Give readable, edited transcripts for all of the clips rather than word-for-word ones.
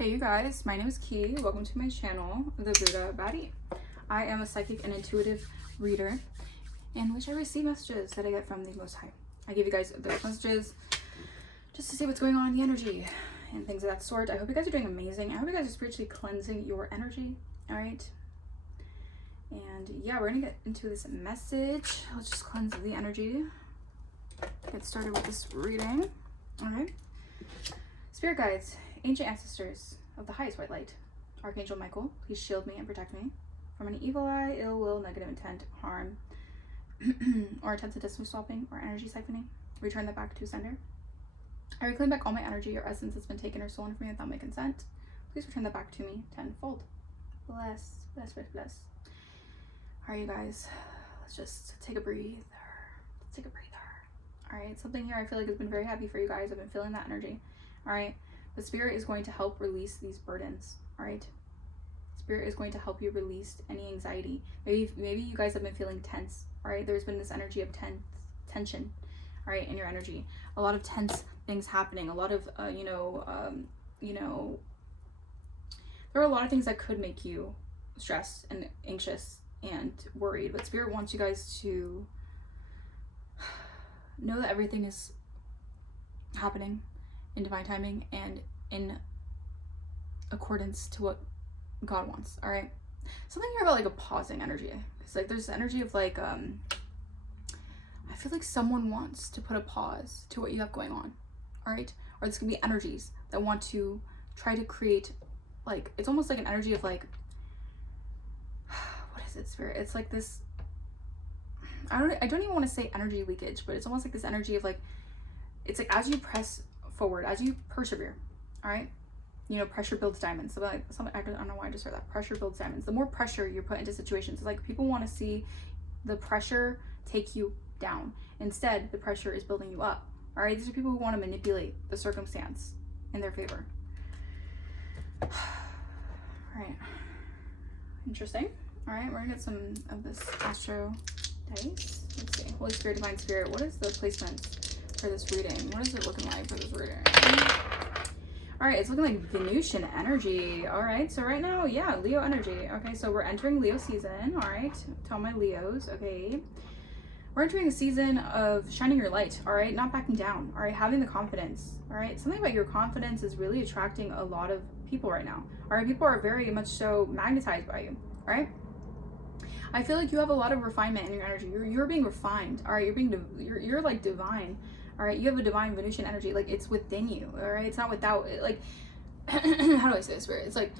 Hey you guys, my name is Ki. Welcome to my channel, the Buddha Baddie. I am a psychic and intuitive reader in which I receive messages that I get from the Most High. I give you guys those messages just to see what's going on in the energy and things of that sort. I hope you guys are doing amazing. I hope you guys are spiritually cleansing your energy. All right. And yeah, we're gonna get into this message. Let's just cleanse the energy. Get started with this reading. All right. Spirit guides, ancient ancestors of the highest white light, Archangel Michael, please shield me and protect me from any evil eye, ill will, negative intent, harm, or intensive distance swapping or energy siphoning. Return that back to sender. I reclaim back all my energy or essence that's been taken or stolen from me without my consent. Please return that back to me tenfold. Bless, bless, bless, bless. All right, you guys, let's just take a breather. Let's take a breather. All right, something here I feel like has been very heavy for you guys. I've been feeling that energy. All right, but Spirit is going to help release these burdens. All right, Spirit is going to help you release any anxiety. Maybe you guys have been feeling tense. All right, there's been this energy of tension. All right, in your energy, a lot of tense things happening. A lot of there are a lot of things that could make you stressed and anxious and worried. But Spirit wants you guys to know that everything is happening in divine timing and in accordance to what God wants. All right, something here about like a pausing energy. It's like there's energy of like I feel like someone wants to put a pause to what you have going on. All right, or this could be energies that want to try to create, like, it's almost like an energy of like, what is it, Spirit? It's like this, I don't even want to say energy leakage, but it's almost like this energy of like, it's like as you press forward, as you persevere, all right, you know, pressure builds diamonds. So like something, I don't know why I just heard that. Pressure builds diamonds. The more pressure you're put into situations, it's like people want to see the pressure take you down. Instead, the pressure is building you up. All right, these are people who want to manipulate the circumstance in their favor. All right, interesting. All right, we're gonna get some of this astro dice. Let's see. Holy Spirit, Divine Spirit, what is the placement for this reading? What is it looking like for this reading? All right, it's looking like Venusian energy. All right, so right now, yeah, Leo energy. Okay, so we're entering Leo season. All right, to all my Leos. Okay, we're entering a season of shining your light. All right, not backing down. All right, having the confidence. All right, something about your confidence is really attracting a lot of people right now. All right, people are very much so magnetized by you. All right, I feel like you have a lot of refinement in your energy. You're being refined. All right, you're like divine. All right, you have a divine Venusian energy, like it's within you. All right, it's not without it. Like, how do I say this, Spirit? It's like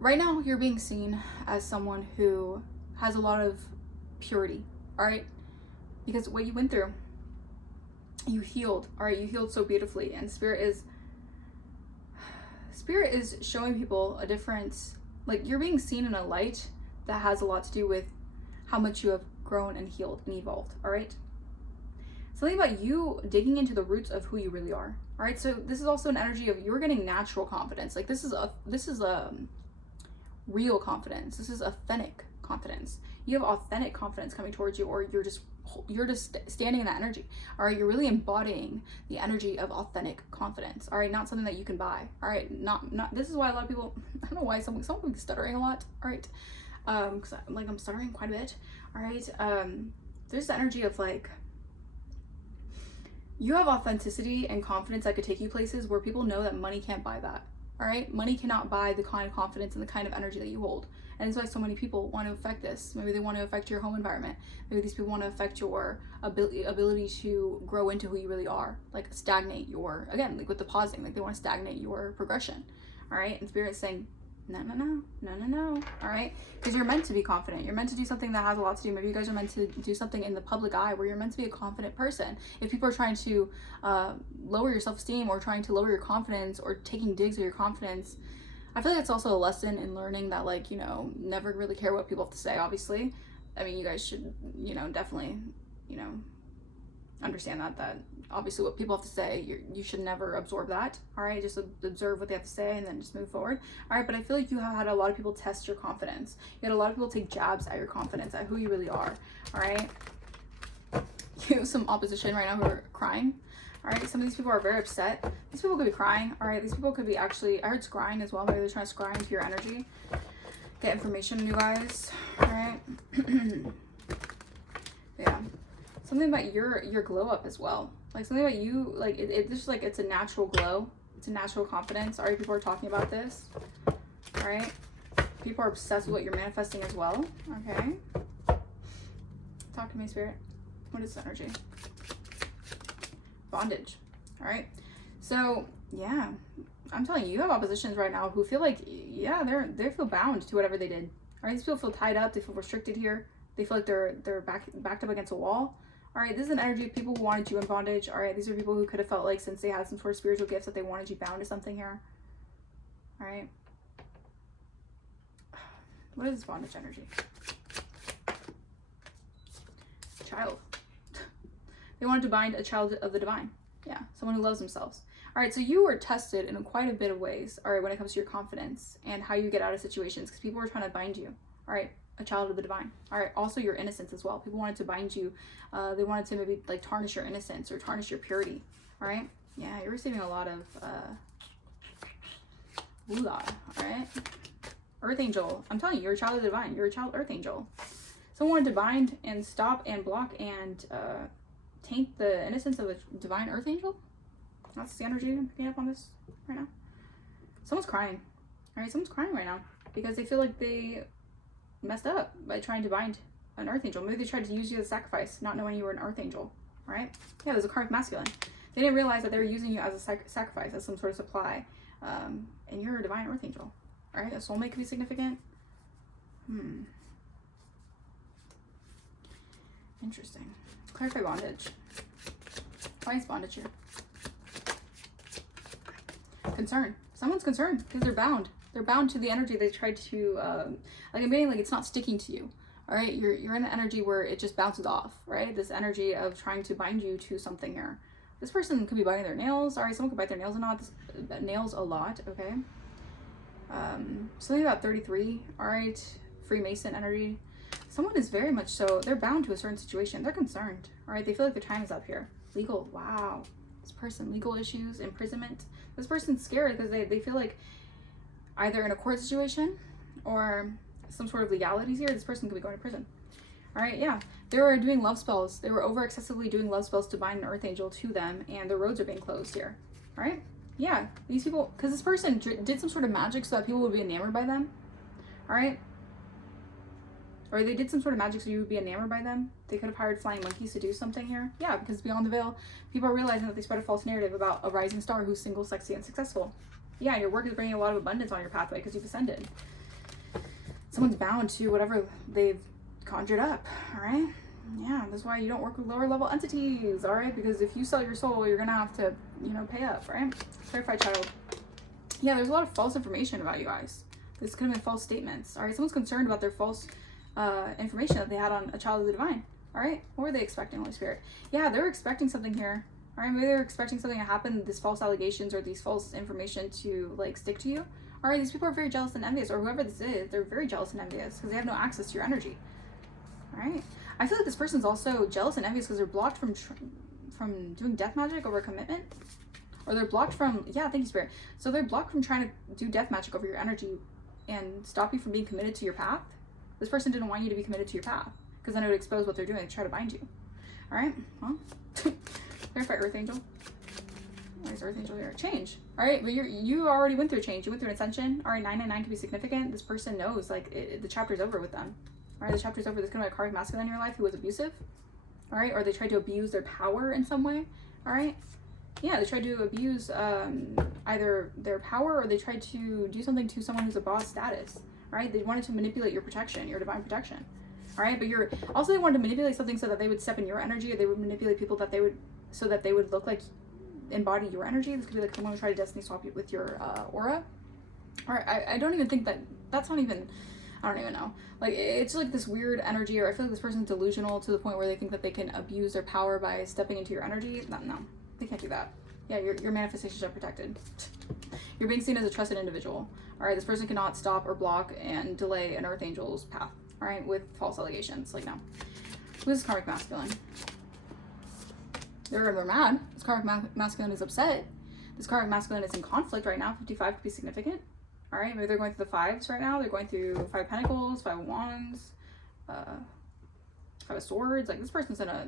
right now you're being seen as someone who has a lot of purity. All right, because what you went through, you healed. All right, you healed so beautifully, and Spirit is showing people a difference. Like, you're being seen in a light that has a lot to do with how much you have grown and healed and evolved. All right, something about you digging into the roots of who you really are. All right, so this is also an energy of you're getting natural confidence. Like this is real confidence. This is authentic confidence. You have authentic confidence coming towards you, or you're just standing in that energy. All right, you're really embodying the energy of authentic confidence. All right, not something that you can buy. All right, not this is why a lot of people, I don't know why some people be stuttering a lot. All right, because I'm stuttering quite a bit. All right, there's the energy of like, you have authenticity and confidence that could take you places where people know that money can't buy that. All right, money cannot buy the kind of confidence and the kind of energy that you hold. And that's why so many people want to affect this. Maybe they want to affect your home environment. Maybe these people want to affect your ability to grow into who you really are. Like stagnate your, again, like with the pausing, like they want to stagnate your progression. All right, and Spirit's saying, no. All right, because you're meant to be confident. You're meant to do something that has a lot to do. Maybe you guys are meant to do something in the public eye where you're meant to be a confident person. If people are trying to lower your self-esteem or trying to lower your confidence or taking digs at your confidence, I feel like it's also a lesson in learning that, like, you know, never really care what people have to say. Obviously, I mean, you guys should, you know, definitely, you know, understand that obviously what people have to say, you should never absorb that. All right, just observe what they have to say and then just move forward. All right, but I feel like you have had a lot of people test your confidence. You had a lot of people take jabs at your confidence, at who you really are. All right, have some opposition right now who are crying. All right, some of these people are very upset. These people could be crying. All right, these people could be actually, I heard scrying as well. Maybe they're trying to scry into your energy. Get information, you guys. All right. Yeah. Something about your glow up as well. Like something about you, like it's just like it's a natural glow. It's a natural confidence. All right, people are talking about this. All right. People are obsessed with what you're manifesting as well. Okay. Talk to me, Spirit. What is energy? Bondage. All right. So yeah, I'm telling you, you have oppositions right now who feel like, yeah, they feel bound to whatever they did. All right. These people feel tied up. They feel restricted here. They feel like they're backed up against a wall. All right. This is an energy of people who wanted you in bondage. All right. These are people who could have felt like, since they had some sort of spiritual gifts, that they wanted you bound to something here. All right. What is this bondage energy? Child. They wanted to bind a child of the divine. Yeah, someone who loves themselves. All right, so you were tested in quite a bit of ways, all right, when it comes to your confidence and how you get out of situations, because people were trying to bind you. All right, a child of the divine. All right, also your innocence as well. People wanted to bind you. They wanted to maybe like tarnish your innocence or tarnish your purity. All right, yeah, you're receiving a lot of ooh-la, all right? Earth angel. I'm telling you, you're a child of the divine. You're a child earth angel. Someone wanted to bind and stop and block and taint the innocence of a divine earth angel. That's the energy I'm picking up on this right now. Someone's crying. All right, someone's crying right now because they feel like they messed up by trying to bind an earth angel. Maybe they tried to use you as a sacrifice, not knowing you were an earth angel. All right? Yeah, there's a karmic masculine. They didn't realize that they were using you as a sacrifice, as some sort of supply, and you're a divine earth angel. All right, a soulmate could be significant. Interesting. Clarify bondage. Why is bondage here? Concern. Someone's concerned because they're bound. They're bound to the energy they tried to, like I'm getting like it's not sticking to you. All right, you're in an energy where it just bounces off, right? This energy of trying to bind you to something here. This person could be biting their nails. All right, someone could bite their nails nails a lot, okay? Something about 33, all right? Freemason energy. Someone is very much so, they're bound to a certain situation. They're concerned, all right? They feel like their time is up here. Legal, wow. This person, legal issues, imprisonment. This person's scared because they feel like either in a court situation or some sort of legalities here, this person could be going to prison. All right, yeah. They were doing love spells. They were over excessively doing love spells to bind an earth angel to them, and the roads are being closed here. All right? Yeah, these people, because this person did some sort of magic so that people would be enamored by them. All right? Or they did some sort of magic so you would be enamored by them. They could have hired flying monkeys to do something here. Yeah, because beyond the veil, people are realizing that they spread a false narrative about a rising star who's single, sexy, and successful. Yeah, your work is bringing a lot of abundance on your pathway because you've ascended. Someone's bound to whatever they've conjured up, all right? Yeah, that's why you don't work with lower level entities, all right? Because if you sell your soul, you're gonna have to, pay up, right? Clarify, child. Yeah, there's a lot of false information about you guys. This could have been false statements, all right? Someone's concerned about their false information that they had on a child of the divine, all right? What were they expecting, Holy Spirit? Yeah, they were expecting something here, all right? Maybe they were expecting something to happen, these false allegations or these false information to, like, stick to you. All right, these people are very jealous and envious, or whoever this is, they're very jealous and envious because they have no access to your energy. All right, I feel like this person's also jealous and envious because they're blocked from doing death magic over commitment, or they're blocked from, yeah, thank you, Spirit. So they're blocked from trying to do death magic over your energy and stop you from being committed to your path. This person didn't want you to be committed to your path because then it would expose what they're doing to try to bind you. All right, well, clarify, Earth Angel. Where's Earth Angel here? Change. All right, but you already went through change. You went through an ascension. All right, 999 can be significant. This person knows, like, the chapter's over with them. All right, the chapter's over. There's going to be a karmic masculine in your life who was abusive. All right, or they tried to abuse their power in some way. All right, yeah, they tried to abuse either their power or they tried to do something to someone who's a boss status. All right, they wanted to manipulate your protection, your divine protection. All right, but they wanted to manipulate something so that they would step in your energy, or they would manipulate people so that they would look like, embody your energy. This could be like someone who tried to destiny swap you with your aura. All right, I don't even think that's not even, I don't even know. Like, it's like this weird energy, or I feel like this person's delusional to the point where they think that they can abuse their power by stepping into your energy. No, they can't do that. Yeah, your manifestations are protected. You're being seen as a trusted individual. All right, this person cannot stop or block and delay an Earth Angel's path, all right, with false allegations. Like, no. Who is karmic masculine? They're mad. This karmic masculine is upset. This karmic masculine is in conflict right now. 55 could be significant. All right, maybe they're going through the fives right now. They're going through 5 of Pentacles, 5 of Wands, 5 of Swords. Like, this person's in a,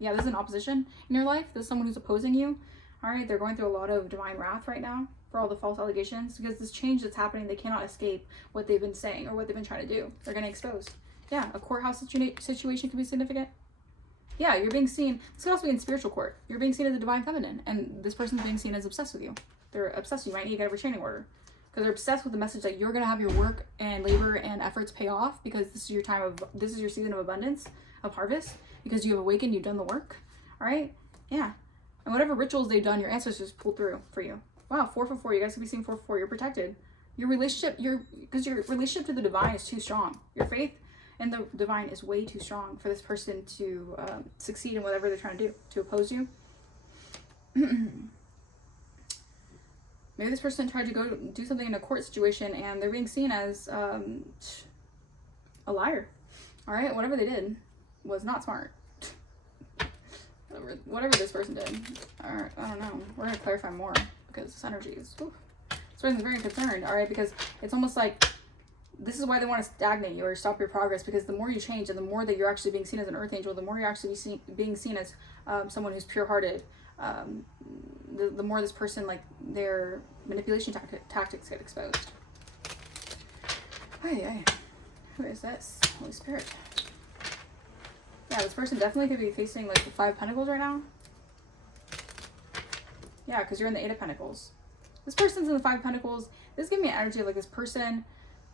yeah, this is an opposition in your life. This is someone who's opposing you. All right, they're going through a lot of divine wrath right now for all the false allegations, because this change that's happening, they cannot escape what they've been saying or what they've been trying to do. They're getting exposed. Yeah, a courthouse situation could be significant. Yeah, you're being seen. This could also be in spiritual court. You're being seen as the divine feminine, and this person's being seen as obsessed with you. They're obsessed. You might need to get a restraining order, because they're obsessed with the message that you're going to have your work and labor and efforts pay off, because this is your time of, this is your season of abundance, of harvest, because you have awakened, you've done the work. All right? Yeah. And whatever rituals they've done, your ancestors pulled through for you. Wow, 4 for 4. You guys could be seeing 4 for 4. You're protected. Your relationship, because your relationship to the divine is too strong. Your faith in the divine is way too strong for this person to succeed in whatever they're trying to do, to oppose you. Maybe this person tried to go do something in a court situation, and they're being seen as a liar. All right, whatever they did was not smart. Whatever this person did, or I don't know. We're gonna clarify more, because this energy is. Oof. This person's very concerned. All right, because it's almost like this is why they want to stagnate you or stop your progress, because the more you change and the more that you're actually being seen as an earth angel, the more you're actually being seen as someone who's pure-hearted, the more this person, like, their manipulation tactics get exposed. Hey, who is this? Holy Spirit. Yeah, this person definitely could be facing, like, the 5 of Pentacles right now. Yeah, because you're in the 8 of Pentacles. This person's in the 5 of Pentacles. This gives me an energy of, like, this person,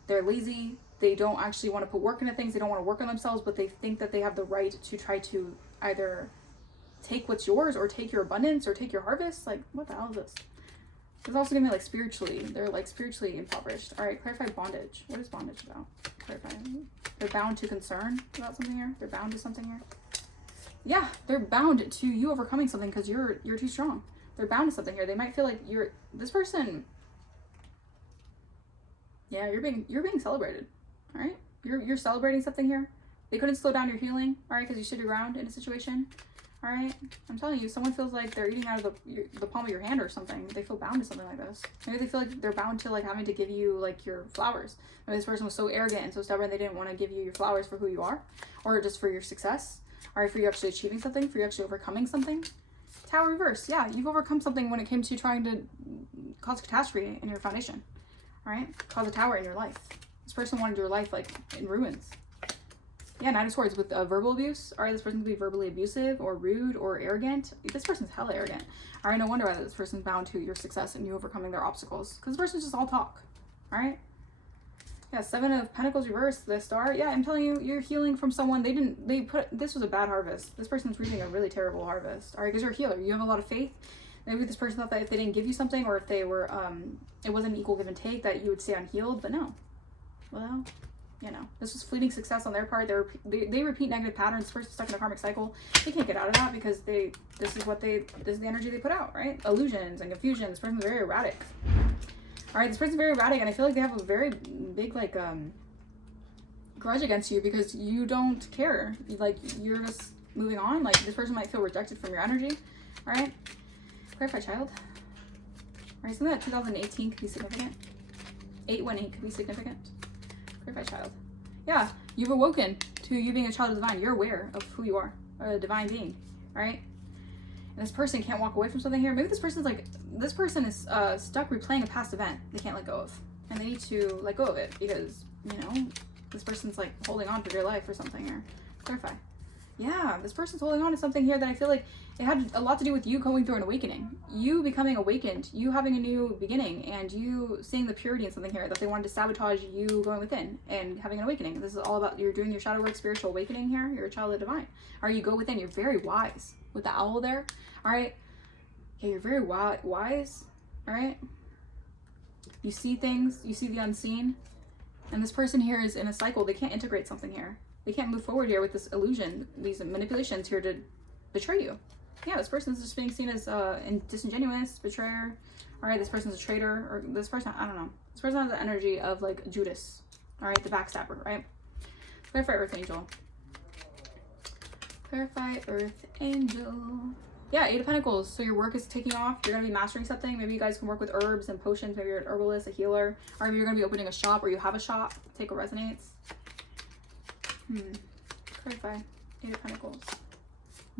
they're lazy. They don't actually want to put work into things. They don't want to work on themselves, but they think that they have the right to try to either take what's yours or take your abundance or take your harvest. Like, what the hell is this? It's also gonna be, like, spiritually. They're, like, spiritually impoverished. All right, clarify bondage. What is bondage about? Clarify. They're bound to concern about something here. They're bound to something here. Yeah, they're bound to you overcoming something because you're too strong. They're bound to something here. They might feel like this person. Yeah, you're being celebrated. All right, you're celebrating something here. They couldn't slow down your healing. All right, because you stood your ground in a situation. All right, I'm telling you, someone feels like they're eating out of the palm of your hand or something. They feel bound to something like this. Maybe they feel like they're bound to, like, having to give you, like, your flowers. Maybe this person was so arrogant and so stubborn they didn't want to give you your flowers for who you are, or just for your success, or for you actually achieving something, for you actually overcoming something. Tower reverse. Yeah, you've overcome something when it came to trying to cause catastrophe in your foundation. All right, cause a tower in your life. This person wanted your life, like, in ruins. Yeah, 9 of Swords with verbal abuse. All right, this person could be verbally abusive or rude or arrogant. This person's hella arrogant. All right, no wonder why this person's bound to your success and you overcoming their obstacles. Because this person's just all talk. All right? Yeah, 7 of Pentacles reversed, the Star. Yeah, I'm telling you, you're healing from someone. This was a bad harvest. This person's reaping a really terrible harvest. All right, because you're a healer. You have a lot of faith. Maybe this person thought that if they didn't give you something, or if they were, it wasn't an equal give and take, that you would stay unhealed. But no. Well, you know, this was fleeting success on their part. They repeat negative patterns. This person's stuck in a karmic cycle. They can't get out of that because this is the energy they put out, right? Illusions and confusion. This person's very erratic. All right, this person's very erratic, and I feel like they have a very big, like, grudge against you because you don't care. Like, you're just moving on. Like, this person might feel rejected from your energy. All right, clarify, child. All right, something that 2018 could be significant. 818 could be significant. Clarify, child. Yeah, you've awoken to you being a child of the divine. You're aware of who you are, a divine being, right? And this person can't walk away from something here. Maybe this person is stuck replaying a past event they can't let go of, and they need to let go of it because, you know, this person's, like, holding on for dear life or something here. Clarify. Yeah, this person's holding on to something here that I feel like it had a lot to do with you going through an awakening, you becoming awakened, you having a new beginning, and you seeing the purity in something here that they wanted to sabotage you going within and having an awakening. This is all about, you're doing your shadow work, spiritual awakening here. You're a child of the divine. All right, you go within. You're very wise with the owl there. All right. Yeah, you're very wise. All right. You see things. You see the unseen. And this person here is in a cycle. They can't integrate something here. They can't move forward here with this illusion, these manipulations here to betray you. Yeah, this person's just being seen as disingenuous, betrayer. All right, this person's a traitor, or this person, I don't know. This person has the energy of, like, Judas. All right, the backstabber, right? Clarify, Earth Angel. Clarify Earth Angel. Yeah, 8 of Pentacles. So your work is taking off. You're going to be mastering something. Maybe you guys can work with herbs and potions. Maybe you're an herbalist, a healer. Or maybe you're going to be opening a shop, or you have a shop. Take what resonates. Clarify. 8 of Pentacles.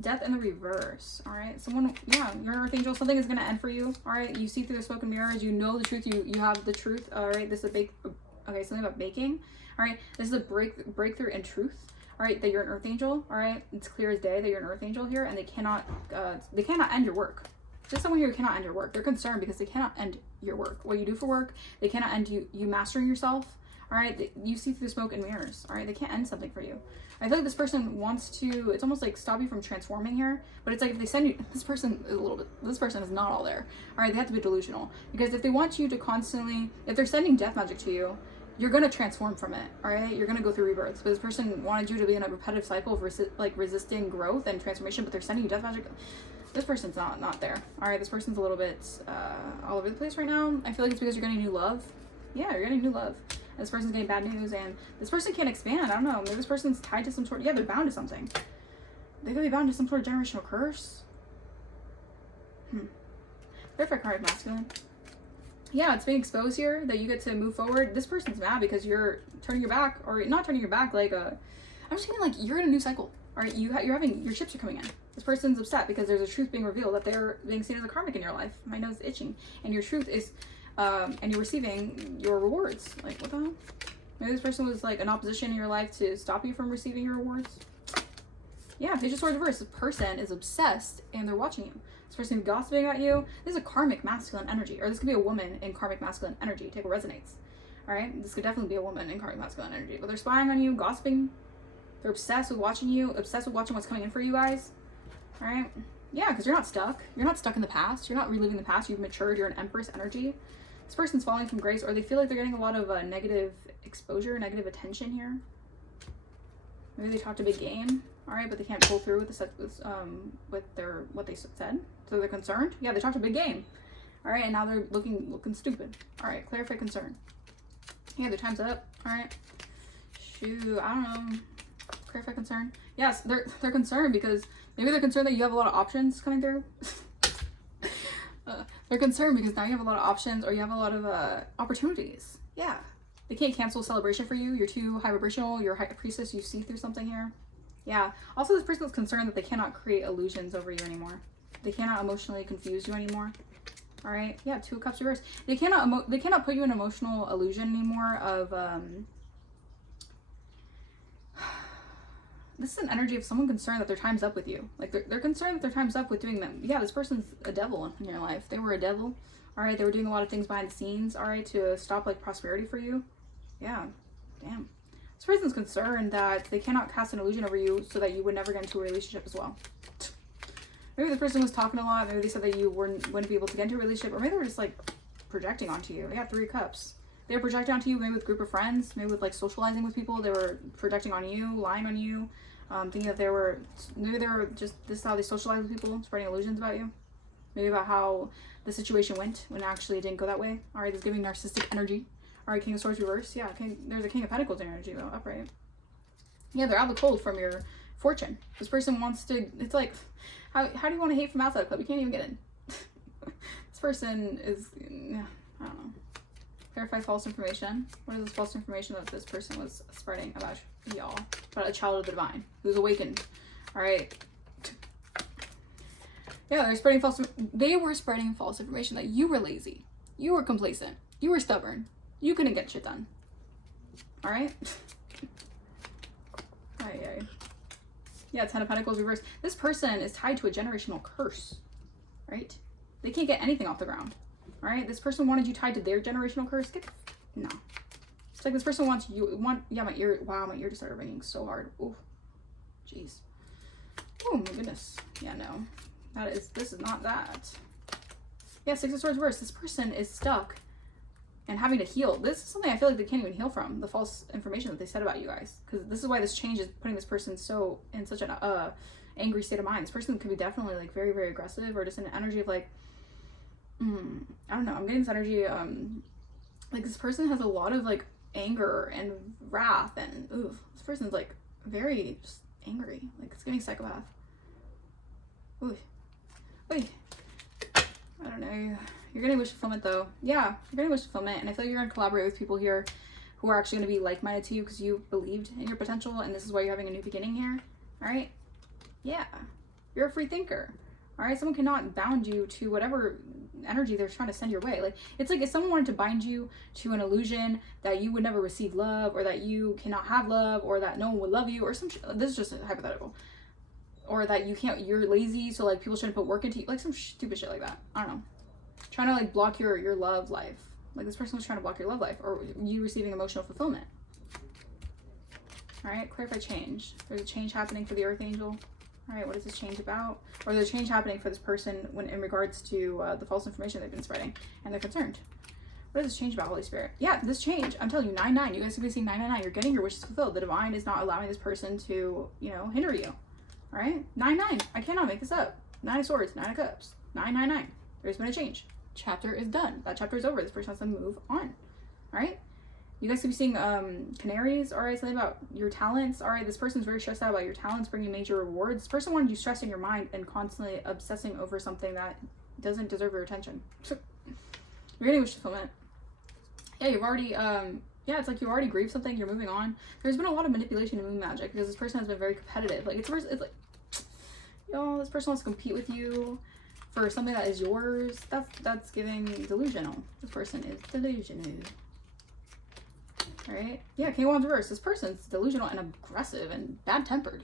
Death in the reverse. All right. Someone, yeah, you're an Earth Angel. Something is going to end for you. All right. You see through the smoke and mirrors. You know the truth. You have the truth. All right. This is a okay, something about baking. All right. This is a breakthrough in truth. All right, that you're an Earth Angel. All right, it's clear as day that you're an Earth Angel here, and they cannot end your work. Just someone here who cannot end your work. They're concerned because they cannot end your work. What you do for work, they cannot end you mastering yourself. All right, you see through the smoke and mirrors. All right, they can't end something for you. I feel like this person wants to. It's almost like stop you from transforming here. But it's like if they send you, this person is a little bit. This person is not all there. All right, they have to be delusional because if they want you to constantly, if they're sending death magic to you, you're going to transform from it, all right? You're going to go through rebirths. But this person wanted you to be in a repetitive cycle of resisting growth and transformation, but they're sending you death magic. This person's not there, all right? This person's a little bit all over the place right now. I feel like it's because you're getting new love. Yeah, you're getting new love. And this person's getting bad news, and this person can't expand. I don't know. Maybe this person's tied to some sort. Yeah, they're bound to something. They could be bound to some sort of generational curse. Perfect card, masculine. Yeah, it's being exposed here that you get to move forward. This person's mad because you're turning your back, or not turning your back, like I'm just feeling like you're in a new cycle. All right, you're having, your chips are coming in. This person's upset because there's a truth being revealed that they're being seen as a karmic in your life. My nose is itching, and your truth is, and you're receiving your rewards. Like, what the hell? Maybe this person was like an opposition in your life to stop you from receiving your rewards. Yeah, Page of Swords reverse. This person is obsessed and they're watching you. This person gossiping about you. This is a karmic masculine energy, or this could be a woman in karmic masculine energy. Take what resonates. All right, this could definitely be a woman in karmic masculine energy, but they're spying on you, gossiping. They're obsessed with watching you, obsessed with watching what's coming in for you guys. All right, yeah, because you're not stuck. You're not stuck in the past. You're not reliving the past. You've matured. You're an Empress energy. This person's falling from grace, or they feel like they're getting a lot of negative exposure, negative attention here. Maybe they talked a big game. All right, but they can't pull through with what they said. So they're concerned. Yeah, they talked a big game. All right, and now they're looking stupid. All right, clarify concern. Yeah, their time's up. All right. Shoot, I don't know. Clarify concern. Yes, they're concerned because maybe they're concerned that you have a lot of options coming through. They're concerned because now you have a lot of options, or you have a lot of opportunities. Yeah. They can't cancel celebration for you. You're too high vibrational. You're a high priestess. You see through something here. Yeah. Also, this person is concerned that they cannot create illusions over you anymore. They cannot emotionally confuse you anymore. All right. Yeah. 2 of Cups reversed. They cannot put you in emotional illusion anymore of this is an energy of someone concerned that their time's up with you. Like they're concerned that their time's up with doing them. Yeah, this person's a devil in your life. They were a devil. All right, they were doing a lot of things behind the scenes. All right, to stop like prosperity for you. Yeah, damn. This person's concerned that they cannot cast an illusion over you so that you would never get into a relationship as well. Maybe the person was talking a lot. Maybe they said that you wouldn't be able to get into a relationship, or maybe they were just like projecting onto you. They got 3 cups. They were projecting onto you, maybe with a group of friends, maybe with like socializing with people. They were projecting on you, lying on you, thinking that maybe they were just, this is how they socialize with people, spreading illusions about you. Maybe about how the situation went when actually it didn't go that way. All right, it's giving narcissistic energy. All right, King of Swords reverse. Yeah, there's a King of Pentacles energy though, upright. Yeah, they're out of the cold from your fortune. This person wants to, it's like, how do you want to hate from outside the club? You can't even get in. This person is, yeah, I don't know. Clarify false information. What is this false information that this person was spreading about y'all? About a child of the divine who's awakened. All right. Yeah, they were spreading false information that you were lazy. You were complacent. You were stubborn. You couldn't get shit done. All right. Aye. Yeah, 10 of Pentacles reversed. This person is tied to a generational curse, right? They can't get anything off the ground. All right, this person wanted you tied to their generational curse. No. It's like this person wants you, yeah, my ear just started ringing so hard. Oh, jeez. Oh my goodness. Yeah, no. This is not that. Yeah, 6 of Swords reversed. This person is stuck and having to heal. This is something I feel like they can't even heal from, the false information that they said about you guys. Because this is why this change is putting this person in such an angry state of mind. This person could be definitely like very, very aggressive, or just in an energy of like, I don't know. I'm getting this energy, like this person has a lot of like anger and wrath, and this person's like very just angry. Like, it's giving psychopath. Ooh. Ooh. I don't know. You're getting wish fulfillment though. Yeah, you're getting wish fulfillment, and I feel like you're gonna collaborate with people here who are actually gonna be like-minded to you because you believed in your potential, and this is why you're having a new beginning here. All right. Yeah. You're a free thinker. All right. Someone cannot bound you to whatever energy they're trying to send your way. Like, it's like if someone wanted to bind you to an illusion that you would never receive love, or that you cannot have love, or that no one would love you, or some this is just a hypothetical, or that you can't, you're lazy, so like people shouldn't put work into you, like some stupid shit like that. I don't know, trying to like block your love life. Like, this person was trying to block your love life, or you receiving emotional fulfillment. All right, clarify change. There's a change happening for the Earth Angel. All right, what is this change about? Or there's a change happening for this person when in regards to the false information they've been spreading, and they're concerned. What is this change about, Holy Spirit? Yeah, this change, I'm telling you, 9-9. You guys are going to see 9-9. You're getting your wishes fulfilled. The divine is not allowing this person to, you know, hinder you. All right, 9-9. I cannot make this up. 9 of Swords, 9 of Cups, 9-9-9. There's been a change. Chapter is done. That chapter is over. This person has to move on. All right. You guys could be seeing canaries. All right, something about your talents. All right, this person's very stressed out about your talents bringing major rewards. This person wanted you stressing your mind and constantly obsessing over something that doesn't deserve your attention. You're getting wish fulfillment. Yeah, you've already yeah, it's like you already grieved something. You're moving on. There's been a lot of manipulation and moon magic because this person has been very competitive. Like, it's like, y'all, this person wants to compete with you for something that is yours. That's giving delusional. This person is delusional. Right? Yeah, King of Wands reverse. This person's delusional and aggressive and bad-tempered.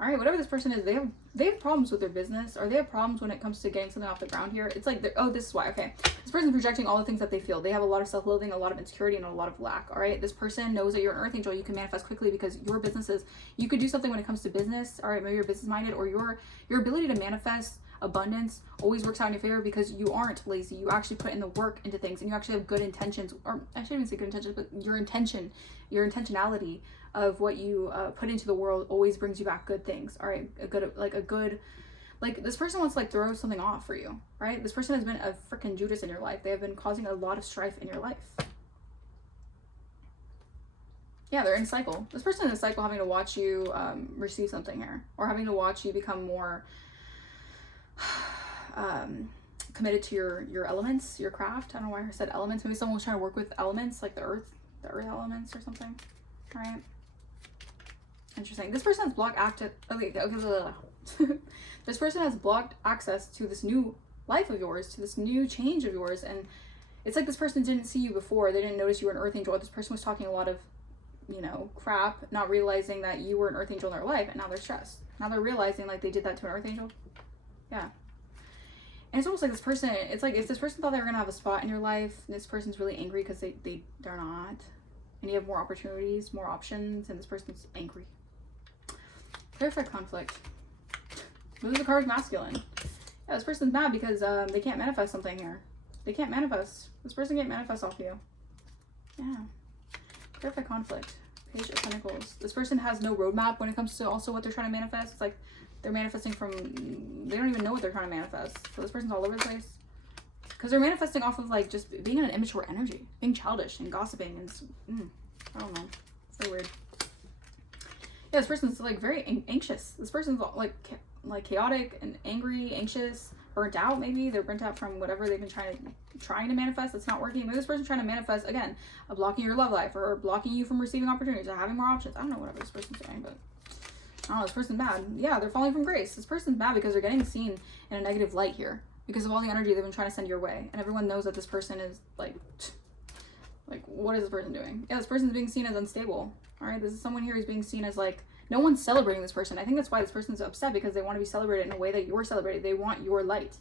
All right, whatever this person is, they have problems with their business, or they have problems when it comes to getting something off the ground here. It's like, oh, this is why. Okay, this person's projecting all the things that they feel. They have a lot of self-loathing, a lot of insecurity, and a lot of lack. All right, this person knows that you're an Earth Angel. You can manifest quickly because your businesses, you could do something when it comes to business. All right, maybe you're business-minded, or your ability to manifest abundance always works out in your favor because you aren't lazy. You actually put in the work into things, and you actually have good intentions, or I shouldn't even say good intentions, but your intentionality of what you put into the world always brings you back good things. All right, like this person wants to like throw something off for you, right? This person has been a freaking Judas in your life. They have been causing a lot of strife in your life. Yeah, they're in a cycle. This person is in a cycle, having to watch you receive something here, or having to watch you become more committed to your elements, your craft. I don't know why I said elements. Maybe someone was trying to work with elements, like the earth elements or something. All right, interesting. This person has blocked access. This person has blocked access to this new life of yours, to this new change of yours, and it's like this person didn't see you before. They didn't notice you were an Earth Angel. This person was talking a lot of, you know, crap, not realizing that you were an Earth Angel in their life, and now they're stressed. Now they're realizing like they did that to an Earth Angel. Yeah. And it's almost like this person, it's like if this person thought they were going to have a spot in your life, this person's really angry because they're not. And you have more opportunities, more options, and this person's angry. Clarify conflict. Move the card masculine. Yeah, this person's mad because they can't manifest something here. They can't manifest. This person can't manifest off you. Yeah. Clarify conflict. Page of Pentacles. This person has no roadmap when it comes to also what they're trying to manifest. It's like they're manifesting from, they don't even know what they're trying to manifest. So this person's all over the place. Because they're manifesting off of like just being in an immature energy, being childish and gossiping and I don't know. It's so weird. Yeah, this person's like very anxious. This person's like chaotic and angry, anxious, burnt out. Maybe they're burnt out from whatever they've been trying to manifest. It's not working. Maybe this person's trying to manifest again, blocking your love life or blocking you from receiving opportunities or having more options. I don't know whatever this person's doing, but I don't know. This person's mad. Yeah, they're falling from grace. This person's mad because they're getting seen in a negative light here because of all the energy they've been trying to send your way, and everyone knows that this person is like what is this person doing? Yeah, this person's being seen as unstable. All right, this is someone here who's being seen as like, no one's celebrating this person. I think that's why this person's upset, because they want to be celebrated in a way that you're celebrated. They want your light.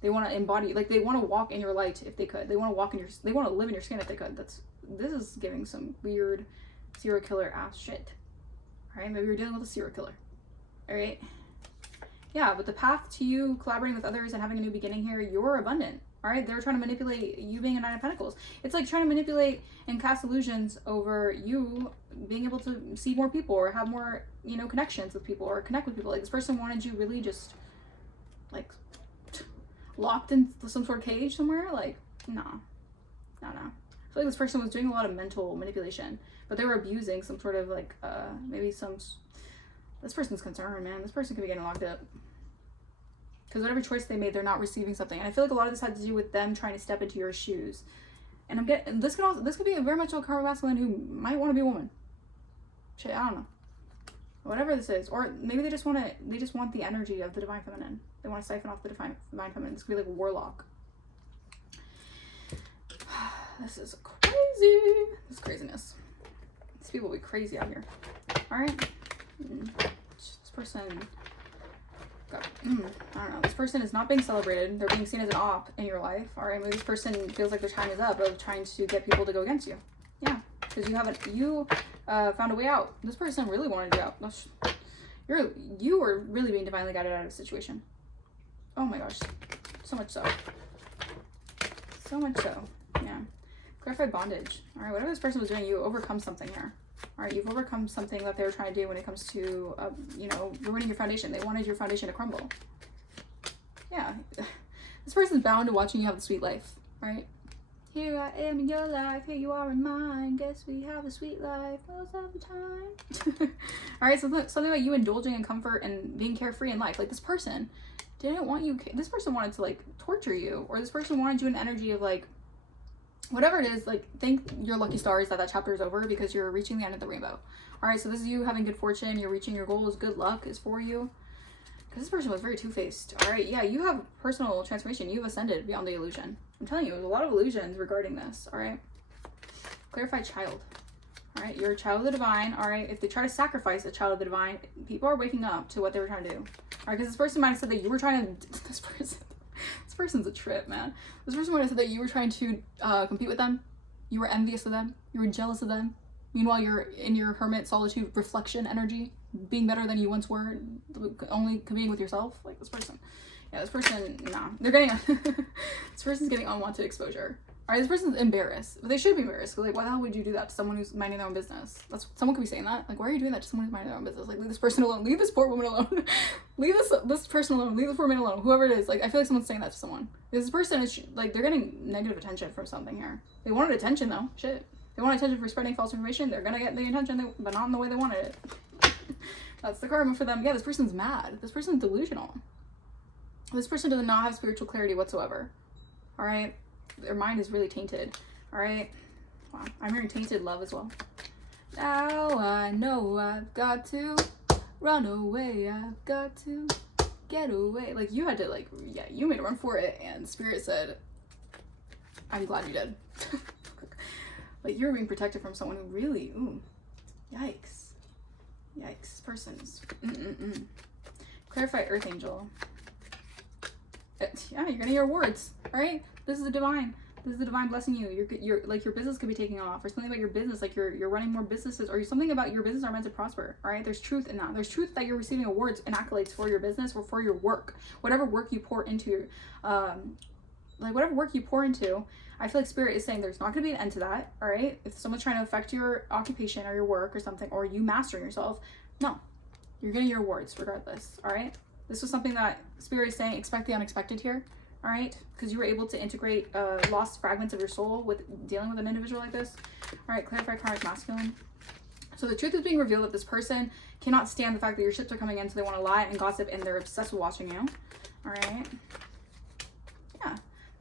They want to embody, like they want to walk in your light if they could. They want to walk in your, they want to live in your skin if they could. This is giving some weird serial killer ass shit. All right, maybe you're dealing with a serial killer. All right. Yeah, but the path to you collaborating with others and having a new beginning here, you're abundant. All right, they're trying to manipulate you being a Nine of Pentacles. It's like trying to manipulate and cast illusions over you being able to see more people or have more, you know, connections with people or connect with people. Like this person wanted you really just like locked in some sort of cage somewhere. Like, no. I feel like this person was doing a lot of mental manipulation, but they were abusing some sort of like maybe some, This person's concerned, man. This person could be getting locked up. Because whatever choice they made, they're not receiving something. And I feel like a lot of this had to do with them trying to step into your shoes. And I'm getting, this could be a very much a karma masculine who might want to be a woman. Shit, I don't know. Whatever this is. Or maybe they just want the energy of the divine feminine. They want to siphon off the divine feminine. This could be like a warlock. This is crazy. This is craziness. These people be crazy out here. Alright. This person I don't know. This person is not being celebrated. They're being seen as an op in your life. Alright, maybe this person feels like their time is up of trying to get people to go against you. Yeah. Because you found a way out. This person really wanted you out. You were really being divinely guided out of a situation. Oh my gosh. So much so. So much so. Yeah. Clarified bondage. Alright, whatever this person was doing, you overcome something here. Alright, you've overcome something that they were trying to do when it comes to, ruining your foundation. They wanted your foundation to crumble. Yeah. This person's bound to watching you have the sweet life. Right? Here I am in your life, here you are in mine. Guess we have a sweet life most of the time. Alright, so something about you indulging in comfort and being carefree in life. Like, this person didn't want you, this person wanted to, like, torture you. Or this person wanted you in energy of, like, whatever it is, like, thank your lucky stars that chapter is over because you're reaching the end of the rainbow. Alright, so this is you having good fortune, you're reaching your goals, good luck is for you. Because this person was very two-faced. Alright, yeah, you have personal transformation. You've ascended beyond the illusion. I'm telling you, there's a lot of illusions regarding this. Alright. Clarified child. Alright, you're a child of the divine. Alright, if they try to sacrifice a child of the divine, people are waking up to what they were trying to do. Alright, because this person might have said that you were trying to... This person's a trip, man. This person might have said that you were trying to compete with them. You were envious of them. You were jealous of them. Meanwhile, you're in your hermit solitude reflection energy, being better than you once were, only competing with yourself. Like, this person. Yeah, this person, nah. They're getting, this person's getting unwanted exposure. Alright, this person's embarrassed. But they should be embarrassed. Like, why the hell would you do that to someone who's minding their own business? Someone could be saying that. Like, why are you doing that to someone who's minding their own business? Like, leave this person alone. Leave this poor woman alone. Leave this person alone. Leave this poor man alone. Whoever it is. Like, I feel like someone's saying that to someone. Because this person is, like, they're getting negative attention from something here. They wanted attention, though. Shit. They want attention for spreading false information. They're gonna get the attention, but not in the way they wanted it. That's the karma for them. Yeah, this person's mad. This person's delusional. This person does not have spiritual clarity whatsoever. Alright? Their mind is really tainted. Alright? Wow. I'm hearing tainted love as well. Now I know I've got to run away. I've got to get away. Like, you had to, like, yeah, you made a run for it, and Spirit said, I'm glad you did. Like, you're being protected from someone who really, ooh, yikes. Yikes. Persons. Clarified Earth Angel. Yeah, you're gonna hear awards, right? This is the divine. This is the divine blessing you. You're like, your business could be taking off, or something about your business, like you're running more businesses, or something about your business are meant to prosper. All right, there's truth in that. There's truth that you're receiving awards and accolades for your business or for your work, whatever work you pour into, whatever work you pour into. I feel like Spirit is saying there's not going to be an end to that. All right, if someone's trying to affect your occupation or your work or something, or you mastering yourself, no, you're getting your awards regardless. All right, this was something that Spirit is saying, expect the unexpected here. All right, because you were able to integrate lost fragments of your soul with dealing with an individual like this. All right, clarify karmic masculine. So the truth is being revealed that this person cannot stand the fact that your ships are coming in, so they want to lie and gossip, and they're obsessed with watching you. All right. Yeah.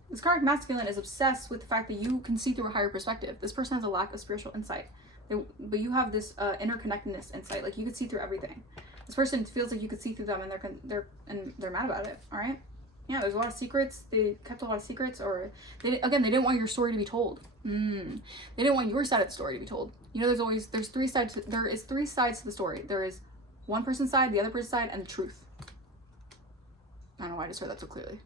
This karmic masculine is obsessed with the fact that you can see through a higher perspective. This person has a lack of spiritual insight. But you have this interconnectedness insight. Like, you could see through everything. This person feels like you could see through them, and they're mad about it. All right. Yeah, there's a lot of secrets. They kept a lot of secrets, or they didn't want your story to be told. They didn't want your side of the story to be told. You know, there is three sides to the story. There is one person's side, the other person's side, and the truth. I don't know why I just heard that so clearly.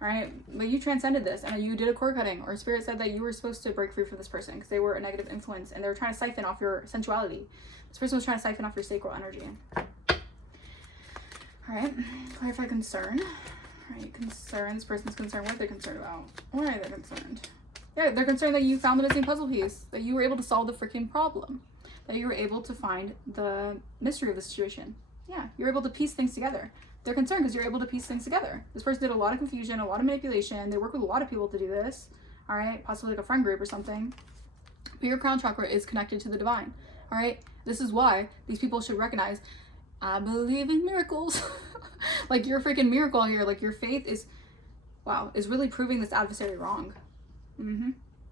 All right, but you transcended this, and you did a cord cutting, or Spirit said that you were supposed to break free from this person because they were a negative influence, and they were trying to siphon off your sensuality. This person was trying to siphon off your sacral energy. All right, clarify concern. All right, concern. This person's concerned. What are they concerned about? Why are they concerned? Yeah, they're concerned that you found the missing puzzle piece, that you were able to solve the freaking problem, that you were able to find the mystery of the situation. Yeah, you're able to piece things together. They're concerned because you're able to piece things together. This person did a lot of confusion, a lot of manipulation. They work with a lot of people to do this. All right, possibly like a friend group or something. But your crown chakra is connected to the divine. All right, this is why these people should recognize I believe in miracles. Like, you're a freaking miracle here. Like, your faith is, wow, is really proving this adversary wrong.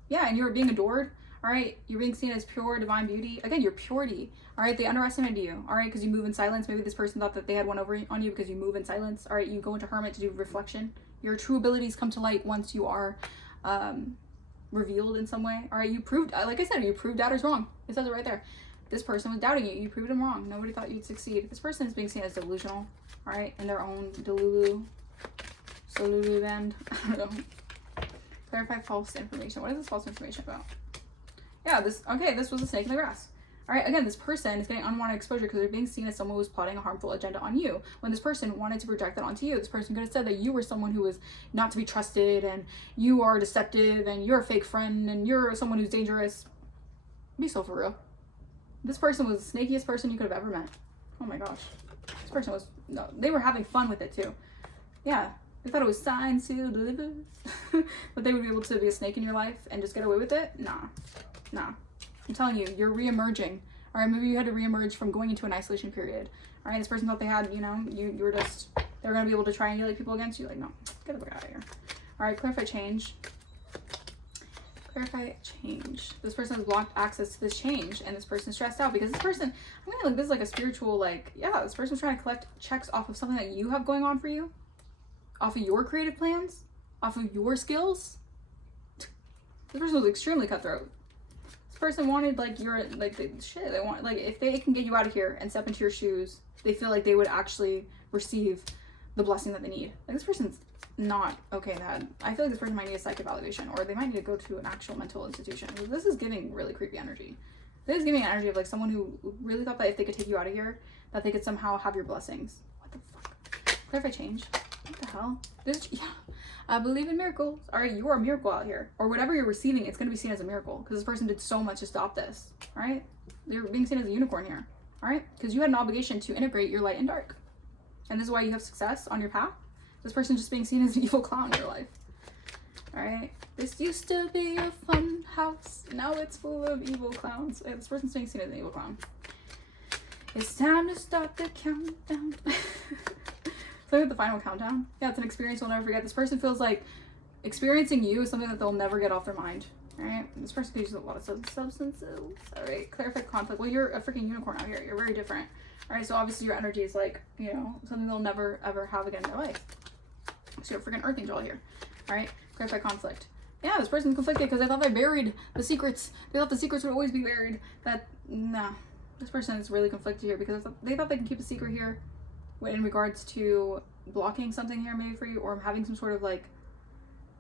Yeah, and you're being adored. All right, you're being seen as pure, divine beauty. Again, your purity. All right, they underestimated you. All right, because you move in silence. Maybe this person thought that they had one over on you because you move in silence. All right, you go into hermit to do reflection. Your true abilities come to light once you are revealed in some way. All right, you proved, like I said, you proved doubters wrong. It says it right there. This person was doubting you. You proved them wrong. Nobody thought you'd succeed. This person is being seen as delusional. All right, in their own delulu band. I don't know. Clarify false information. What is this false information about? Yeah, this was a snake in the grass. All right, again, this person is getting unwanted exposure because they're being seen as someone who was plotting a harmful agenda on you. When this person wanted to project that onto you, this person could have said that you were someone who was not to be trusted, and you are deceptive, and you're a fake friend, and you're someone who's dangerous. Be so for real. This person was the snakiest person you could have ever met. Oh my gosh. This person was, no, they were having fun with it too. Yeah. They thought it was signed, sealed, delivered. But they would be able to be a snake in your life and just get away with it? Nah. I'm telling you, you're re-emerging. All right, maybe you had to re-emerge from going into an isolation period. All right, this person thought they had, you know, you were just, they were going to be able to triangulate people against you. Like, no, get the fuck out of here. All right, clarify change. Clarify change. This person has blocked access to this change, and this person is stressed out because this person, I'm going to like, this is like a spiritual, like, yeah, this person's trying to collect checks off of something that you have going on for you. Off of your creative plans, off of your skills. This person was extremely cutthroat. This person wanted, like, your, like, they want, like, if they can get you out of here and step into your shoes, they feel like they would actually receive the blessing that they need. Like, this person's not okay in that. I feel like this person might need a psych evaluation, or they might need to go to an actual mental institution. This is giving really creepy energy. This is giving an energy of, like, someone who really thought that if they could take you out of here, that they could somehow have your blessings. What the fuck? Clarify change. What the hell? This, yeah. I believe in miracles. All right, you are a miracle out here. Or whatever you're receiving, it's going to be seen as a miracle. Because this person did so much to stop this. All right? They're being seen as a unicorn here. All right? Because you had an obligation to integrate your light and dark. And this is why you have success on your path. This person's just being seen as an evil clown in your life. All right? This used to be a fun house. Now it's full of evil clowns. This person's being seen as an evil clown. It's time to start the countdown. So with the final countdown, yeah, it's an experience you'll never forget. This person feels like experiencing you is something that they'll never get off their mind. All right, this person uses a lot of substances. All right, clarify conflict. Well, you're a freaking unicorn out here. You're very different. All right, so obviously your energy is like, you know, something they'll never ever have again in their life. So you're a freaking earth angel here. All right, clarify conflict. Yeah, this person's conflicted because they thought they buried the secrets. They thought the secrets would always be buried. Nah, this person is really conflicted here because they thought they can keep a secret here in regards to blocking something here maybe for you, or having some sort of, like,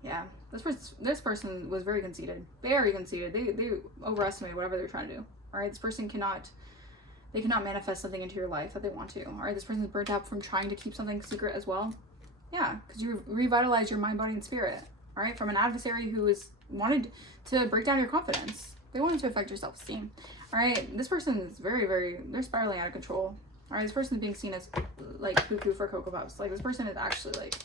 yeah, this person was very conceited. Very conceited. They overestimated whatever they're trying to do. All right, this person cannot manifest something into your life that they want to. All right, this person's burnt out from trying to keep something secret as well. Yeah, because you revitalize your mind, body, and spirit. All right, from an adversary who wanted to break down your confidence. They wanted to affect your self-esteem. All right, this person is they're spiraling out of control. All right, this person is being seen as, like, cuckoo for Cocoa Puffs. Like, this person is actually, like,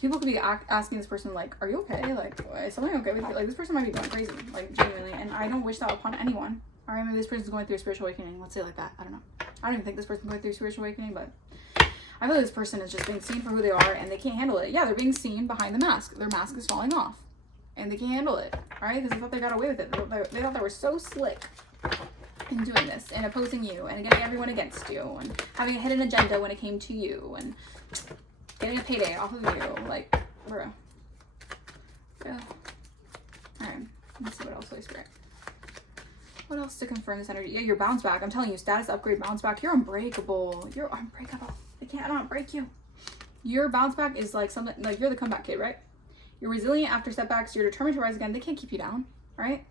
people could be asking this person, like, are you okay? Like, is something okay with you? Like, this person might be going crazy, like, genuinely, and I don't wish that upon anyone. All right, maybe this person's going through a spiritual awakening. Let's say it like that. I don't know. I don't even think this person's going through a spiritual awakening, but I feel like this person is just being seen for who they are, and they can't handle it. Yeah, they're being seen behind the mask. Their mask is falling off, and they can't handle it, all right? Because they thought they got away with it. They thought they were so slick in doing this and opposing you and getting everyone against you and having a hidden agenda when it came to you and getting a payday off of you, like, bro. Yeah. All right, let's see what else Holy Spirit. What else to confirm this energy? Yeah, your bounce back. I'm telling you, status upgrade, bounce back. You're unbreakable. You're unbreakable. I cannot break you. Your bounce back is like something, like, you're the comeback kid, right? You're resilient after setbacks. You're determined to rise again. They can't keep you down, all right?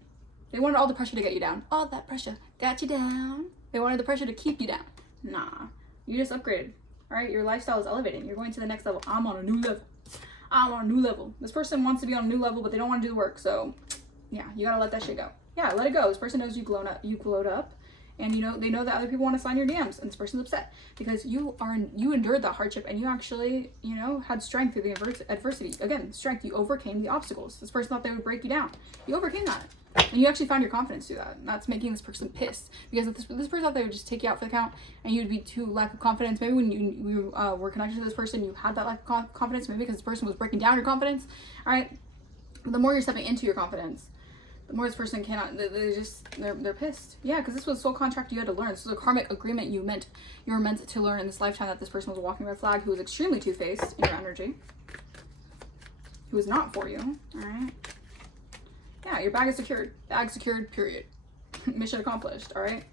They wanted all the pressure to get you down. All that pressure got you down. They wanted the pressure to keep you down. Nah, you just upgraded. All right, your lifestyle is elevating. You're going to the next level. I'm on a new level. I'm on a new level. This person wants to be on a new level, but they don't want to do the work. So, yeah, you gotta let that shit go. Yeah, let it go. This person knows you've glowed up, And they know that other people want to sign your DMs, and this person's upset because you endured that hardship, and you actually, had strength through the adversity. Again, strength, you overcame the obstacles. This person thought they would break you down. You overcame that. And you actually found your confidence through that. And that's making this person pissed. Because if this person thought they would just take you out for the count, and you'd be too lack of confidence. Maybe when you were connected to this person, you had that lack of confidence. Maybe because this person was breaking down your confidence. All right. The more you're stepping into your confidence, the more this person cannot. They're pissed. Yeah, because this was a soul contract you had to learn. This was a karmic agreement you were meant to learn in this lifetime, that this person was a walking red flag who was extremely two-faced in your energy, who was not for you. All right. Yeah, your bag is secured. Bag secured, period. Mission accomplished, all right?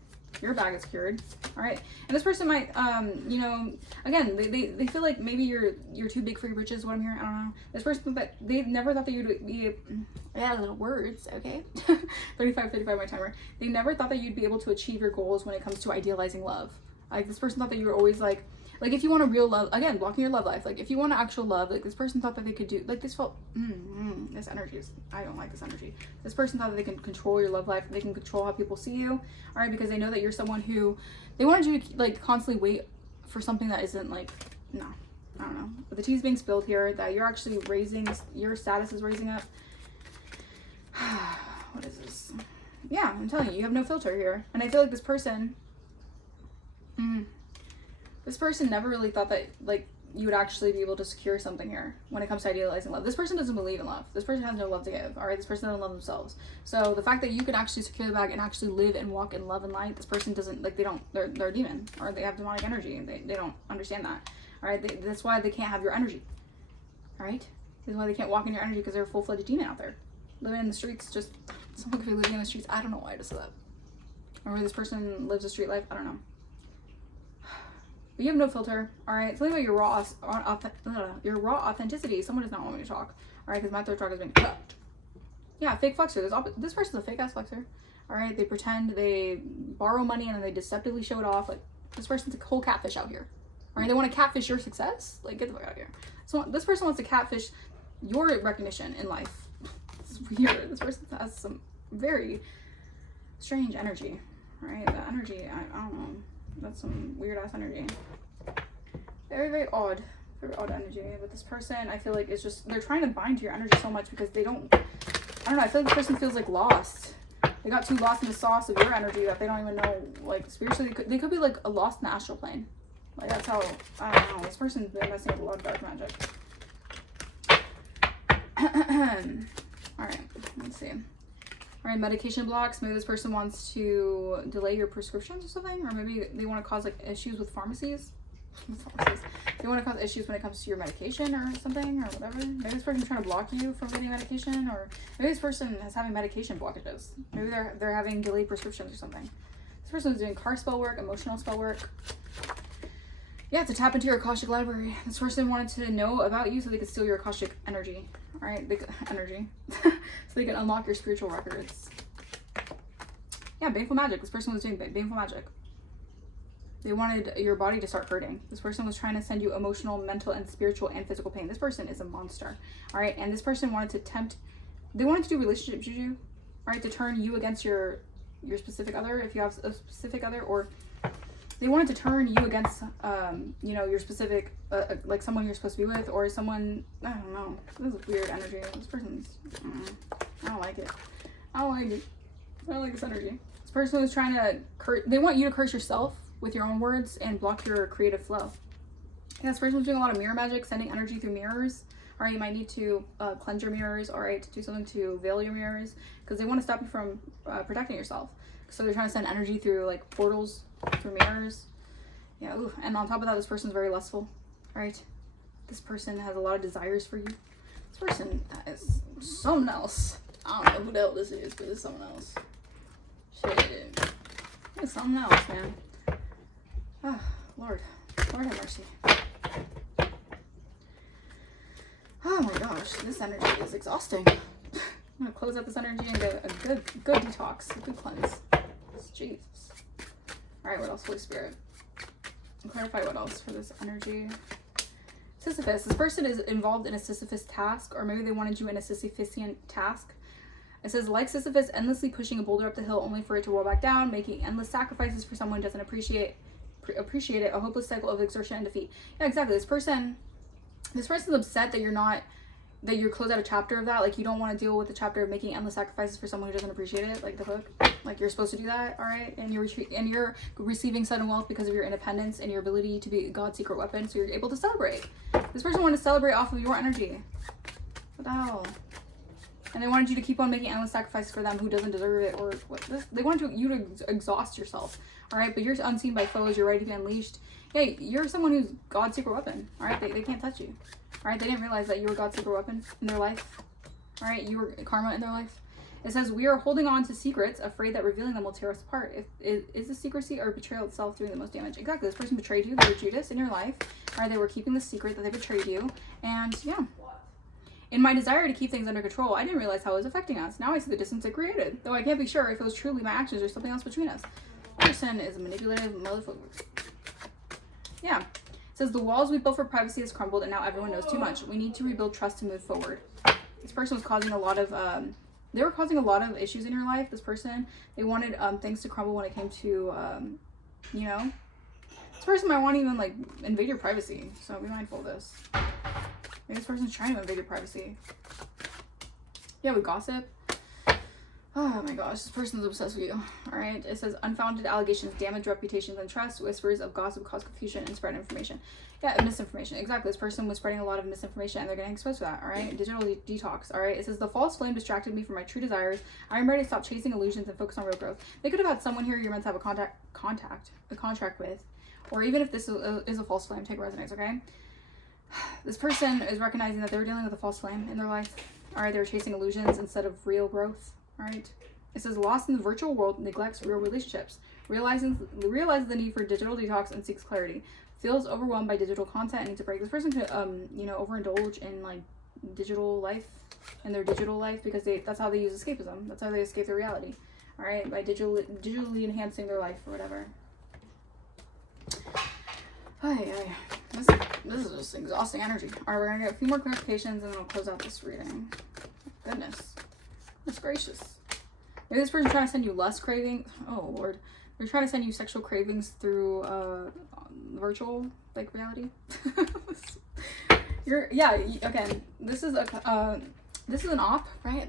Your bag is secured, all right? And this person might, again, they feel like maybe you're too big for your britches, what I'm hearing, I don't know. This person, but they never thought that you'd be, little words, okay? 35, my timer. They never thought that you'd be able to achieve your goals when it comes to idealizing love. Like, this person thought that you were always like if you want a real love, again, blocking your love life, like if you want actual love, like this person thought that they could do, like this felt, this energy is, I don't like this energy. This person thought that they can control your love life, they can control how people see you, all right, because they know that you're someone who, they wanted you to like constantly wait for something that isn't like, no, I don't know. But the tea's being spilled here, that you're actually your status is raising up. What is this? Yeah, I'm telling you have no filter here. And I feel like this person, this person never really thought that, like, you would actually be able to secure something here when it comes to idealizing love. This person doesn't believe in love. This person has no love to give, all right? This person doesn't love themselves. So the fact that you could actually secure the bag and actually live and walk in love and light, this person doesn't, like, they're a demon, or they have demonic energy. They don't understand that, all right? That's why they can't have your energy, all right? That's why they can't walk in your energy, because they're a full-fledged demon out there. Living in the streets, just, someone could be living in the streets. I don't know why I just said that. Or this person lives a street life, I don't know. But you have no filter, all right? Something about your raw authenticity. Someone does not want me to talk, all right? Because my third chakra is being cut. Yeah, fake flexer. This person's a fake ass flexer, all right? They pretend, they borrow money and then they deceptively show it off. Like, this person's a whole catfish out here, all right? They want to catfish your success. Like, get the fuck out of here. So this person wants to catfish your recognition in life. It's weird. This person has some very strange energy, right? That energy, I don't know. That's some weird ass energy. Very, very odd energy. But this person, I feel like, is just, they're trying to bind to your energy so much because they don't, I don't know, I feel like this person feels like lost. They got too lost in the sauce of your energy that they don't even know, like, spiritually, they could be like a lost in the astral plane. Like, that's how, I don't know, this person's been messing with a lot of dark magic. Alright, let's see. Alright, medication blocks. Maybe this person wants to delay your prescriptions or something, or maybe they want to cause like issues with pharmacies. They want to cause issues when it comes to your medication or something, or whatever. Maybe this person's trying to block you from getting medication, or maybe this person is having medication blockages. Maybe they're having delayed prescriptions or something. This person is doing car spell work, emotional spell work. Yeah, to tap into your Akashic library. This person wanted to know about you so they could steal your Akashic energy. Alright, so they can unlock your spiritual records. Yeah, baneful magic. This person was doing baneful magic. They wanted your body to start hurting. This person was trying to send you emotional, mental, and spiritual and physical pain. This person is a monster. Alright, and this person wanted to they wanted to do relationship juju. Alright, to turn you against your specific other, if you have a specific other, or they wanted to turn you against, your specific, like someone you're supposed to be with, or someone, I don't know. This is weird energy. This person's, I don't like it. I don't like this energy. This person was trying to, they want you to curse yourself with your own words and block your creative flow. Yeah, this person was doing a lot of mirror magic, sending energy through mirrors. All right, you might need to cleanse your mirrors, all right, to do something to veil your mirrors, because they want to stop you from protecting yourself. So they're trying to send energy through like portals, through mirrors. Yeah, ooh. And on top of that, this person's very lustful. Alright. This person has a lot of desires for you. This person is someone else. I don't know who the hell this is, but it's someone else. Shit. It's something else, man. Oh, Lord. Lord have mercy. Oh my gosh, this energy is exhausting. I'm gonna close out this energy and get a good detox, a good cleanse. Jesus. Alright, what else? Holy Spirit. And clarify what else for this energy. Sisyphus. This person is involved in a Sisyphus task, or maybe they wanted you in a Sisyphusian task. It says, like Sisyphus endlessly pushing a boulder up the hill only for it to roll back down, making endless sacrifices for someone who doesn't appreciate it, a hopeless cycle of exertion and defeat. Yeah, exactly. This person's upset that you're closed out a chapter of that. Like, you don't want to deal with the chapter of making endless sacrifices for someone who doesn't appreciate it, like the book. Like, you're supposed to do that, all right? And you're receiving sudden wealth because of your independence and your ability to be God's secret weapon, so you're able to celebrate. This person wanted to celebrate off of your energy. What the hell? And they wanted you to keep on making endless sacrifices for them who doesn't deserve it, or what? They wanted you to exhaust yourself, all right? But you're unseen by foes. You're ready to be unleashed. Hey, you're someone who's God's secret weapon, all right? They can't touch you. All right, they didn't realize that you were God's secret weapon in their life. All right, you were karma in their life. It says, we are holding on to secrets, afraid that revealing them will tear us apart. Is the secrecy or betrayal itself doing the most damage? Exactly, this person betrayed you. They were Judas in your life. All right, they were keeping the secret that they betrayed you. And yeah. In my desire to keep things under control, I didn't realize how it was affecting us. Now I see the distance it created, though I can't be sure if it was truly my actions or something else between us. Person is a manipulative motherfucker. Yeah. Says the walls we built for privacy has crumbled and now everyone knows too much. We need to rebuild trust to move forward. This person was causing a lot of they were causing a lot of issues in your life. This person, they wanted things to crumble when it came to you know, this person might want to even like invade your privacy, so be mindful of this. Maybe this person's trying to invade your privacy. Yeah, with gossip. Oh my gosh, this person's obsessed with you. All right, it says unfounded allegations damage reputations and trust. Whispers of gossip cause confusion and spread information. Yeah, misinformation. Exactly. This person was spreading a lot of misinformation and they're getting exposed for that. All right, digital detox. All right, it says the false flame distracted me from my true desires. I am ready to stop chasing illusions and focus on real growth. They could have had someone here you're meant to have a contract with, or even if this is a false flame, take resonance. Okay, this person is recognizing that they were dealing with a false flame in their life. All right, they were chasing illusions instead of real growth. All right. It says lost in the virtual world neglects real relationships. Realizes the need for digital detox and seeks clarity. Feels overwhelmed by digital content and needs a break. This person could you know, overindulge in like digital life, in their digital life, because that's how they use escapism. That's how they escape their reality. All right, by digitally enhancing their life or whatever. This is just exhausting energy. All right, we're gonna get a few more clarifications and then we'll close out this reading. Goodness. That's gracious. Maybe this person's trying to send you lust craving. Oh Lord, they're trying to send you sexual cravings through virtual like reality. Again. This is an op, right?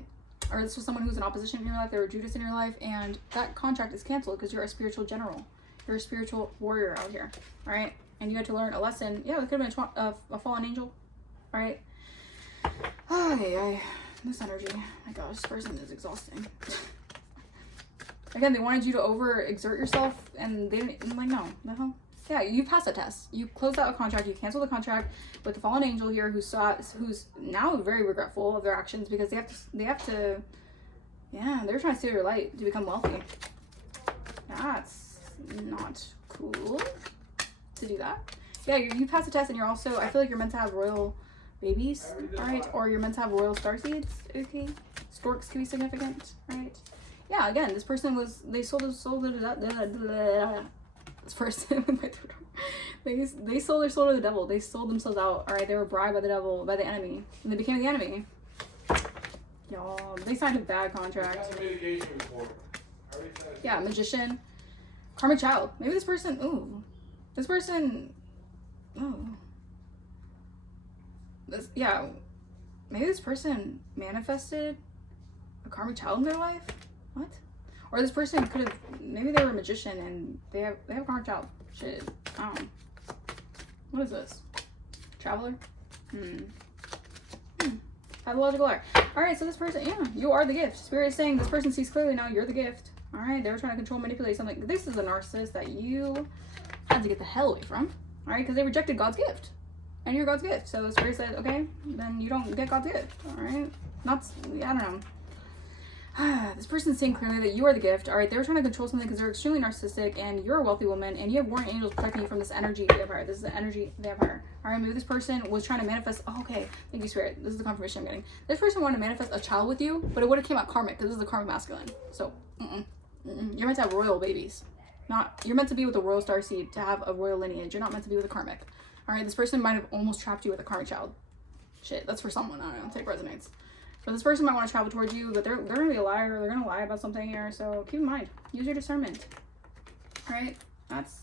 Or this was someone who's in opposition in your life. They were Judas in your life, and that contract is canceled because you're a spiritual general. You're a spiritual warrior out here, all right? And you had to learn a lesson. Yeah, it could have been a fallen angel, all right? This energy, my gosh, this person is exhausting. Again, they wanted you to overexert yourself, and they didn't. I'm like, no, the hell. Yeah, you passed that test. You closed out a contract. You canceled the contract with the fallen angel here, who's now very regretful of their actions because they have to. Yeah, they're trying to steal your light to become wealthy. That's not cool to do that. Yeah, you passed the test, and you're also. I feel like you're meant to have royal babies, right? Or you're meant to have royal starseeds, okay? Storks can be significant, right? Yeah, again, this person was, they sold their soul to the this person, they sold their soul to the devil. They sold themselves out, all right? They were bribed by the devil, by the enemy, and they became the enemy. Y'all, they signed a bad contract. Yeah, magician, karmic child. Maybe this person, maybe this person manifested a karmic child in their life. What? Or this person could have, maybe they were a magician and they have a karmic child. Shit. I don't know. What is this? Traveler? Pathological art. Alright, so this person, yeah, you are the gift. Spirit is saying this person sees clearly now you're the gift. Alright, they were trying to control, manipulate something. This is a narcissist that you had to get the hell away from. Alright, because they rejected God's gift. And you're God's gift. So the Spirit said, okay, then you don't get God's gift. Alright? I don't know. This person's saying clearly that you are the gift. Alright, they were trying to control something because they're extremely narcissistic and you're a wealthy woman and you have warring angels protecting you from this energy vampire. This is an energy vampire. Alright, maybe this person was trying to manifest. Oh, okay. Thank you, Spirit. This is the confirmation I'm getting. This person wanted to manifest a child with you, but it would have came out karmic because this is the karmic masculine. So, you're meant to have royal babies. You're meant to be with a royal starseed to have a royal lineage. You're not meant to be with a karmic. Alright, this person might have almost trapped you with a karmic child. Shit, that's for someone. I don't know. Take resonates. But this person might want to travel towards you, but they're going to be a liar. They're going to lie about something here. So keep in mind. Use your discernment. All right? That's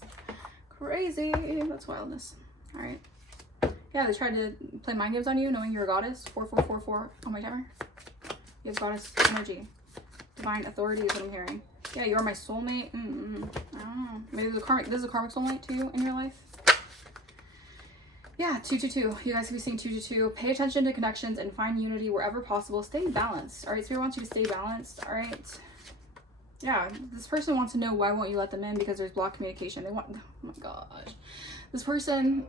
crazy. That's wildness. All right? Yeah, they tried to play mind games on you, knowing you're a goddess. 4444 on my timer. You have goddess energy. Divine authority is what I'm hearing. Yeah, you're my soulmate. I don't know. Maybe this is a karmic soulmate to you in your life. Yeah, 222. You guys can be seeing 222. Pay attention to connections and find unity wherever possible. Stay balanced. All right, Spirit wants you to stay balanced. All right. Yeah, this person wants to know why won't you let them in, because there's blocked communication. They want, oh my gosh. This person,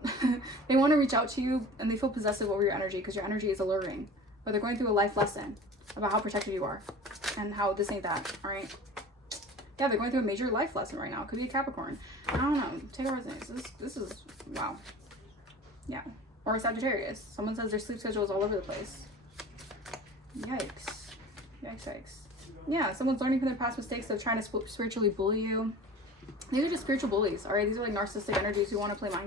they want to reach out to you and they feel possessive over your energy because your energy is alluring. But they're going through a life lesson about how protected you are and how this ain't that. All right. Yeah, they're going through a major life lesson right now. It could be a Capricorn. I don't know. Take it resonates. This is, wow. Yeah. Or a Sagittarius. Someone says their sleep schedule is all over the place. Yikes. Yikes, yikes. Yeah, someone's learning from their past mistakes. They're trying to spiritually bully you. These are just spiritual bullies, all right? These are like narcissistic energies who want to play mind